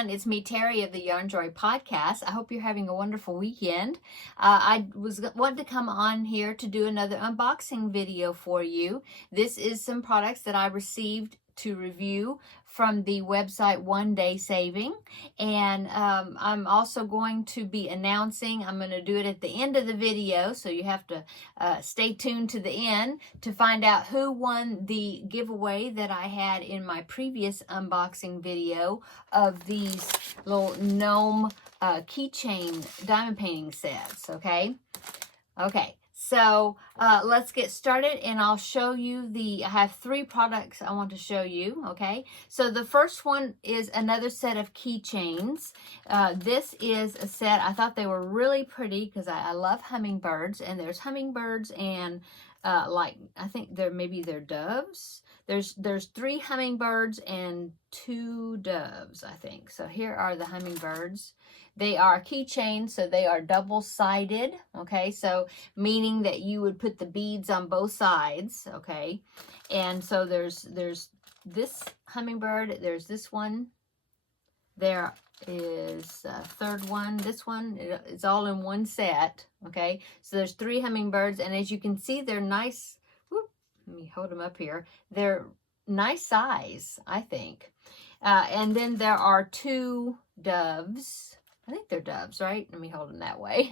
everyone. It's me, Terri of the Yarn Joy podcast. I hope you're having a wonderful weekend. I wanted to come on here to do another unboxing video for you. This is some products that I received to review from the website One Day Saving, and I'm also going to be announcing, I'm going to do it at the end of the video, so you have to stay tuned to the end to find out who won the giveaway that I had in my previous unboxing video of these little Gnome keychain diamond painting sets. Okay, so let's get started, and I'll show you I have 3 products I want to show you, okay? So the first one is another set of keychains. This is a set, I thought they were really pretty because I love hummingbirds, and there's hummingbirds and I think they're doves. There's 3 hummingbirds and 2 doves, I think. So here are the hummingbirds. They are keychains, so they are double-sided, okay? So meaning that you would put the beads on both sides, okay? And so there's this hummingbird, there's this one, there is a third one, this one, it's all in one set, okay? So there's 3 hummingbirds, and as you can see, they're nice. Whoop, let me hold them up here. They're nice size, I think. And then there are 2 doves. I think they're doves, right? Let me hold them that way.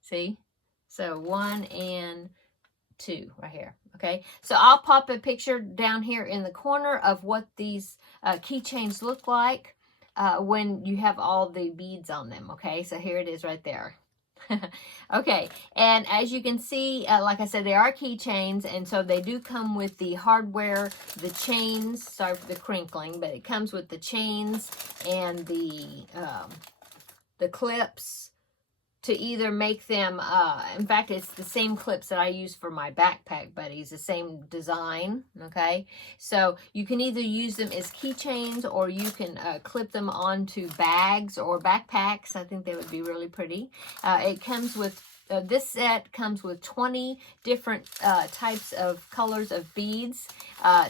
See? So 1 and 2 right here. Okay, so I'll pop a picture down here in the corner of what these keychains look like when you have all the beads on them. Okay, so here it is right there. Okay, and as you can see, like I said, they are keychains, and so they do come with the hardware, the chains. Sorry for the crinkling, but it comes with the chains and the clips to either make them, in fact, it's the same clips that I use for my backpack buddies, the same design, okay? So you can either use them as keychains, or you can clip them onto bags or backpacks. I think they would be really pretty. It comes with, this set comes with 20 different types of colors of beads.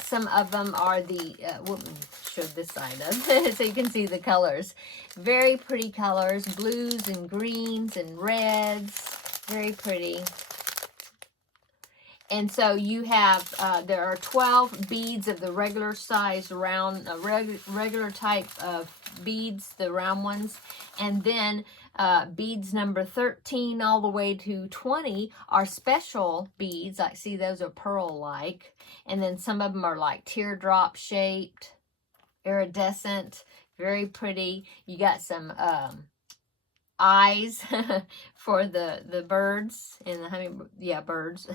Some of them are we'll show this side of so you can see the colors. Very pretty colors, blues and greens and reds, very pretty. And so you have, there are 12 beads of the regular size round, regular type of beads, the round ones. And then beads number 13 all the way to 20 are special beads. Like, see, those are pearl-like. And then some of them are like teardrop shaped, iridescent, very pretty. You got some eyes for the birds and the birds.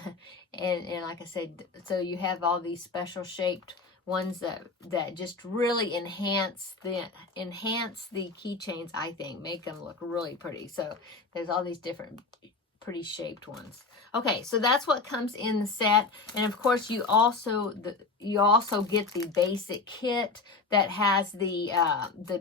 And like I said, so you have all these special shaped ones that just really enhance the keychains, I think, make them look really pretty. So there's all these different pretty shaped ones. Okay, so that's what comes in the set, and of course you also get the basic kit that has the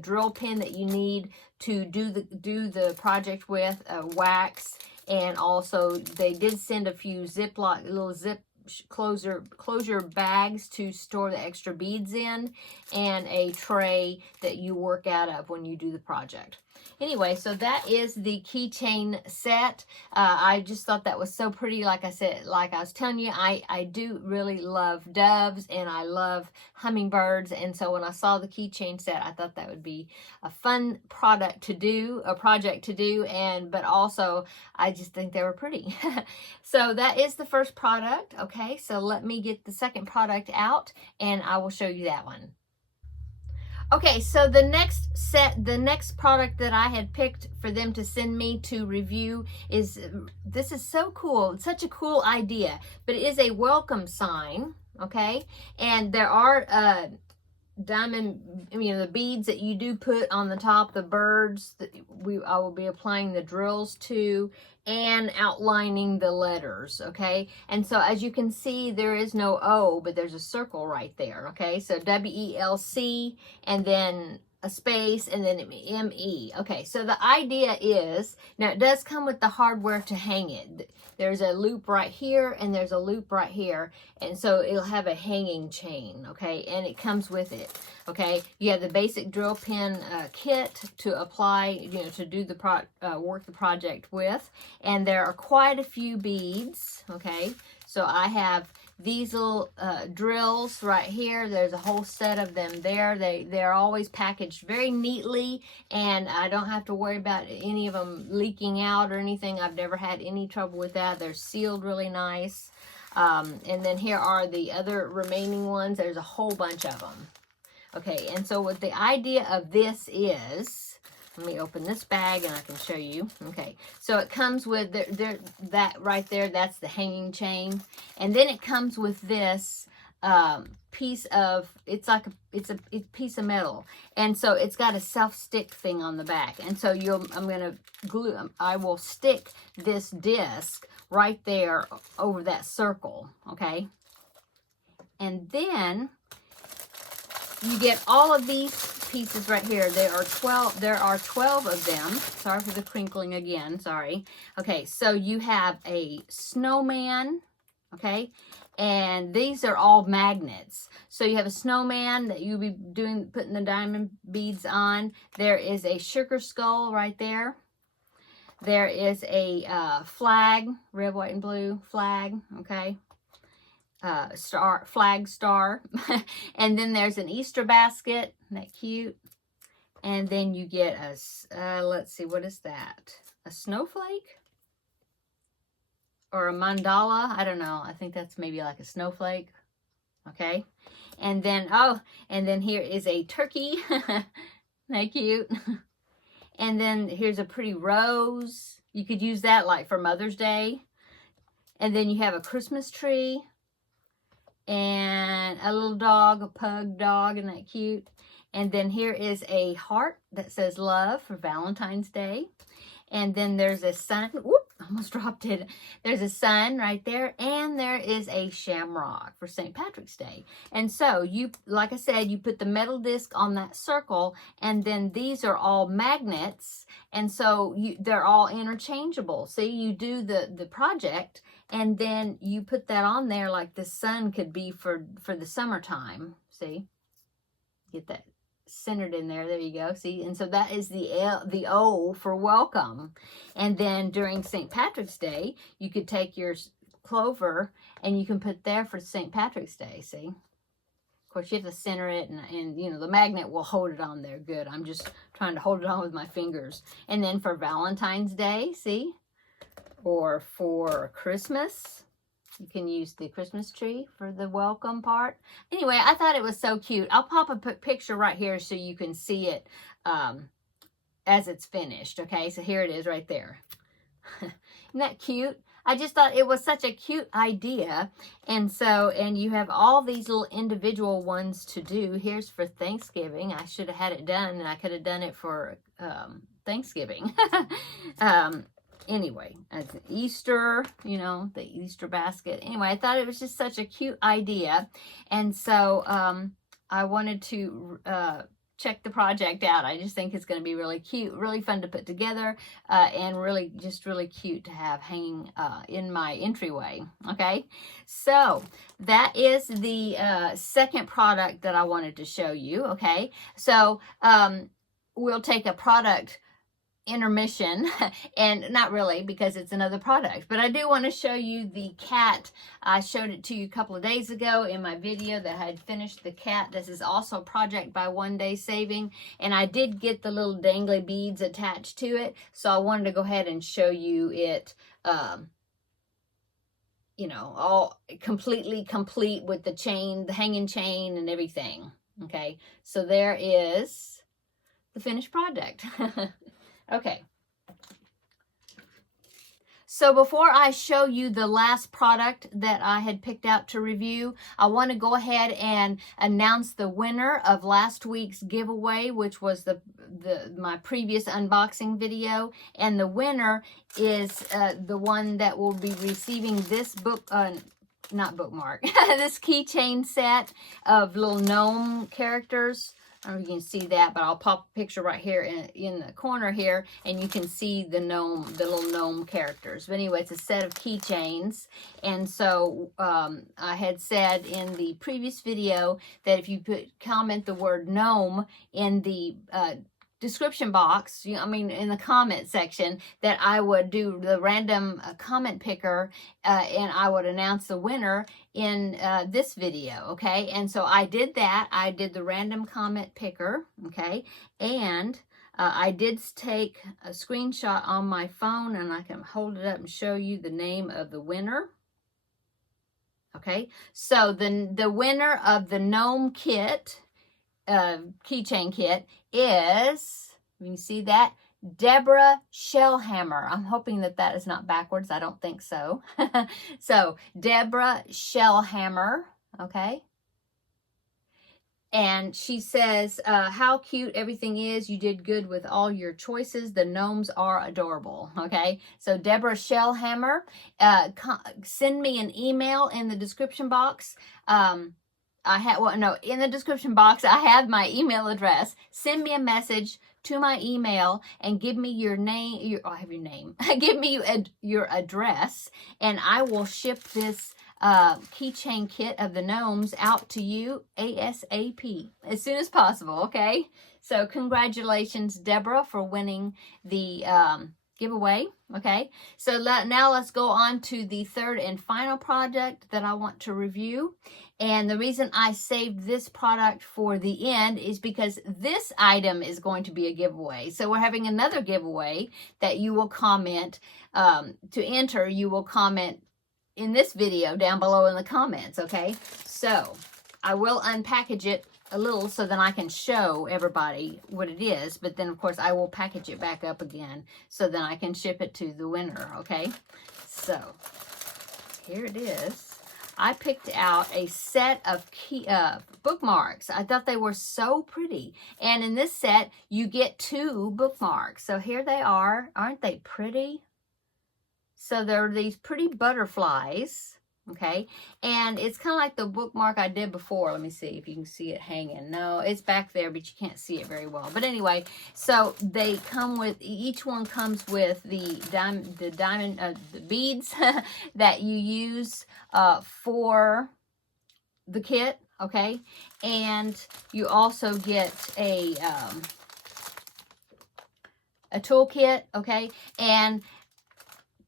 drill pin that you need to do the project with, wax, and also they did send a few little zip closure bags to store the extra beads in, and a tray that you work out of when you do the project. Anyway, so that is the keychain set. I just thought that was so pretty. Like I said, like I was telling you, I do really love doves, and I love hummingbirds. And so when I saw the keychain set, I thought that would be a fun project to do, but also I just think they were pretty. So that is the first product. Okay, so let me get the second product out, and I will show you that one. Okay, so the next product that I had picked for them to send me to review this is so cool. It's such a cool idea, but it is a welcome sign, okay? And there are diamond, the beads that you do put on the top, the birds that I will be applying the drills to, and outlining the letters, okay? And so as you can see, there is no O, but there's a circle right there, okay? So WELC, and then a space, and then ME. Okay, so the idea is, now it does come with the hardware to hang it. There's a loop right here, and there's a loop right here, and so it'll have a hanging chain, okay, and it comes with it, okay. You have the basic drill pin kit to apply, you know, to do the work the project with, and there are quite a few beads, okay. So I have these little drills right here. There's a whole set of them there. They're always packaged very neatly, and I don't have to worry about any of them leaking out or anything. I've never had any trouble with that. They're sealed really nice. And then here are the other remaining ones. There's a whole bunch of them. Okay, and so what the idea of this is, let me open this bag and I can show you. Okay, so it comes with that right there. That's the hanging chain, and then it comes with this piece of, it's like it's a piece of metal, and so it's got a self-stick thing on the back. And so I'm gonna glue. I will stick this disc right there over that circle. Okay, and then you get all of these pieces right here. There are 12 of them. Sorry for the crinkling again, sorry. Okay, so you have a snowman, okay? And these are all magnets. So you have a snowman that you'll be putting the diamond beads on. There is a sugar skull right there. There is a flag, red, white, and blue flag, okay? Flag star. And then there's an Easter basket. Isn't that cute? And then you get a, let's see, what is that? A snowflake? Or a mandala? I don't know. I think that's maybe like a snowflake. Okay. And then, oh, and then here is a turkey. Isn't that cute? And then here's a pretty rose. You could use that like for Mother's Day. And then you have a Christmas tree. And a little dog, a pug dog, isn't that cute? And then here is a heart that says love for Valentine's Day. And then there's a sun. Whoop, almost dropped it. There's a sun right there. And there is a shamrock for St. Patrick's Day. And so you, like I said, you put the metal disc on that circle, and then these are all magnets. And so they're all interchangeable. See, you do the project, and then you put that on there, like the sun could be for the summertime. See, get that centered in there. There you go. See, and so that is the O for welcome. And then during St. Patrick's Day, you could take your clover and you can put there for St. Patrick's Day. See, of course you have to center it, and you know the magnet will hold it on there good. I'm just trying to hold it on with my fingers. And then for Valentine's Day, see, or for Christmas, you can use the Christmas tree for the welcome part. Anyway, I thought it was so cute. I'll pop a picture right here so you can see it as it's finished. Okay, so here it is right there. Isn't that cute? I just thought it was such a cute idea. And so, and you have all these little individual ones to do. Here's for Thanksgiving. I should have had it done, and I could have done it for Thanksgiving. Anyway, Easter, you know, the Easter basket. Anyway, I thought it was just such a cute idea. And so I wanted to check the project out. I just think it's going to be really cute, really fun to put together, and really cute to have hanging in my entryway. Okay, so that is the second product that I wanted to show you. Okay, so we'll take a product intermission, and not really because it's another product, but I do want to show you the cat. I showed it to you a couple of days ago in my video that I had finished the cat. This is also a project by One Day Saving, and I did get the little dangly beads attached to it, so I wanted to go ahead and show you it you know, all completely complete with the chain, the hanging chain and everything. Okay, so there is the finished project. Okay, so before I show you the last product that I had picked out to review, I want to go ahead and announce the winner of last week's giveaway, which was my previous unboxing video. And the winner is the one that will be receiving this not bookmark, this keychain set of little gnome characters. I don't know if you can see that, but I'll pop a picture right here in the corner here, and you can see the gnome, the little gnome characters. But anyway, it's a set of keychains. And so I had said in the previous video that if you comment the word gnome in the description box, in the comment section, that I would do the random comment picker and I would announce the winner in this video, okay? And so I did that. I did the random comment picker, okay? And I did take a screenshot on my phone, and I can hold it up and show you the name of the winner. Okay, so the winner of the gnome kit, keychain kit, is, you can see that, Deborah Shellhammer. I'm hoping that that is not backwards. I don't think so. So Deborah Shellhammer, okay? And she says, how cute everything is. You did good with all your choices. The gnomes are adorable. Okay. So Deborah Shellhammer, send me an email in the description box. In the description box, I have my email address. Send me a message to my email and give me your name. I have your name. Give me your address, and I will ship this keychain kit of the gnomes out to you ASAP, as soon as possible, okay? So congratulations, Deborah, for winning the giveaway, okay? So now let's go on to the third and final product that I want to review. And the reason I saved this product for the end is because this item is going to be a giveaway. So we're having another giveaway that you will comment, to enter, you will comment in this video down below in the comments, okay? So I will unpackage it a little so that I can show everybody what it is, but then of course I will package it back up again so then I can ship it to the winner, okay? So here it is. I picked out a set of bookmarks. I thought they were so pretty. And in this set, you get 2 bookmarks. So here they are. Aren't they pretty? So there are these pretty butterflies, okay? And it's kind of like the bookmark I did before. Let me see if you can see it hanging. No, it's back there, but you can't see it very well. But anyway, so they come with, each one comes with the beads that you use for the kit, okay? And you also get a toolkit, okay? And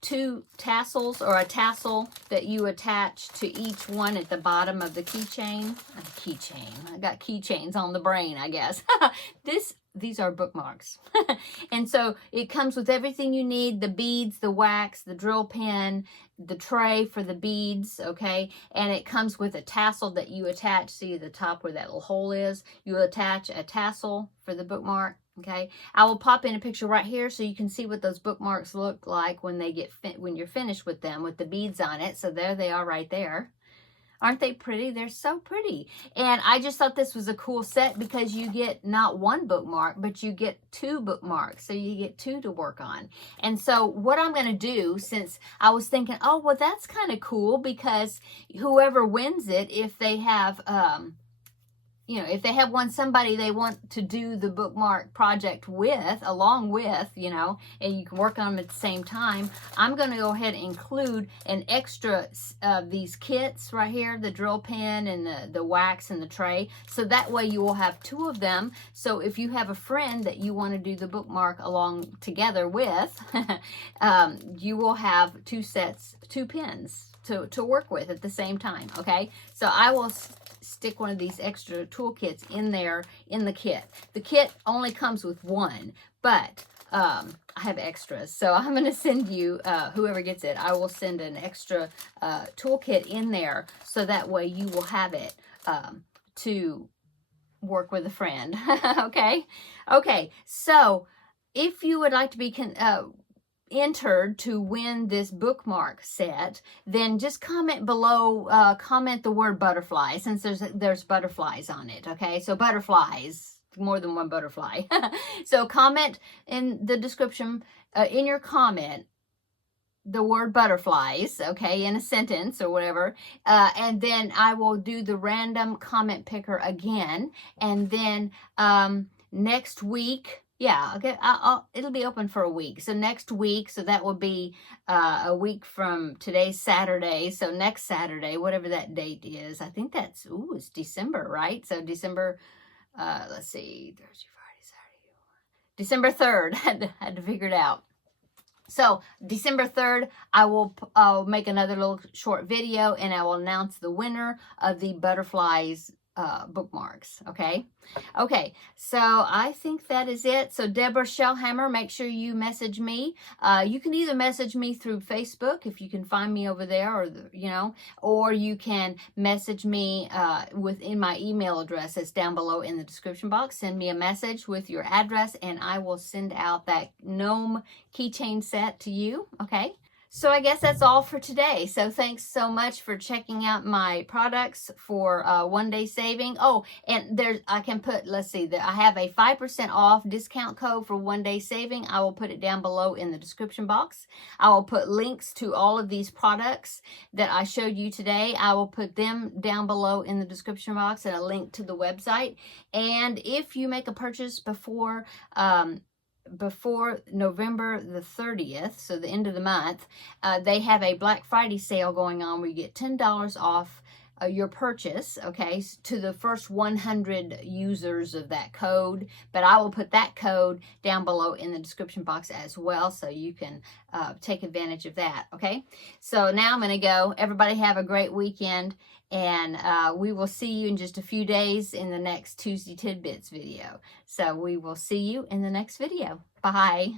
2 tassels, or a tassel that you attach to each one at the bottom of the keychain. I got keychains on the brain, I guess. These are bookmarks. And so it comes with everything you need, the beads, the wax, the drill pen, the tray for the beads, okay? And it comes with a tassel that you attach. See the top where that little hole is? You attach a tassel for the bookmark. Okay, I will pop in a picture right here so you can see what those bookmarks look like when they when you're finished with them, with the beads on it. So there they are right there. Aren't they pretty? They're so pretty. And I just thought this was a cool set because you get not 1 bookmark, but you get 2 bookmarks. So you get 2 to work on. And so what I'm going to do, since I was thinking, oh, well, that's kind of cool, because whoever wins it, if they have, if they have somebody they want to do the bookmark project with, along with, and you can work on them at the same time, I'm going to go ahead and include an extra of these kits right here, the drill pen and the wax and the tray. So that way you will have 2 of them. So if you have a friend that you want to do the bookmark along together with, you will have 2 sets, 2 pens to work with at the same time, okay? So I will stick one of these extra toolkits in there in the kit. The kit only comes with 1, but I have extras. So I'm going to send you, whoever gets it, I will send an extra toolkit in there so that way you will have it to work with a friend. Okay? Okay, so if you would like to be entered to win this bookmark set, then just comment below, comment the word butterfly, since there's butterflies on it, okay? So butterflies, more than 1 butterfly. So comment in the description, in your comment, the word butterflies, okay, in a sentence or whatever, and then I will do the random comment picker again, and then next week, yeah, okay, it'll be open for a week. So next week, so that will be a week from today's Saturday. So next Saturday, whatever that date is, I think that's, ooh, it's December, right? So December, let's see, Thursday, Friday, Saturday, December 3rd, had to figure it out. So December 3rd, I'll make another little short video, and I will announce the winner of the butterflies bookmarks. Okay, so I think that is it. So Deborah Shellhammer, make sure you message me. You can either message me through Facebook, if you can find me over there, or or you can message me within my email address that's down below in the description box. Send me a message with your address, and I will send out that Gnome keychain set to you. Okay. So I guess that's all for today. So thanks so much for checking out my products for One Day Saving. Oh, and I can put, let's see, I have a 5% off discount code for One Day Saving. I will put it down below in the description box. I will put links to all of these products that I showed you today. I will put them down below in the description box, and a link to the website. And if you make a purchase before November the 30th, so the end of the month, they have a Black Friday sale going on where you get $10 off your purchase, okay, to the first 100 users of that code. But I will put that code down below in the description box as well, so you can take advantage of that, okay? So now I'm going to go. Everybody have a great weekend, and we will see you in just a few days in the next Tuesday Tidbits video. So we will see you in the next video. Bye.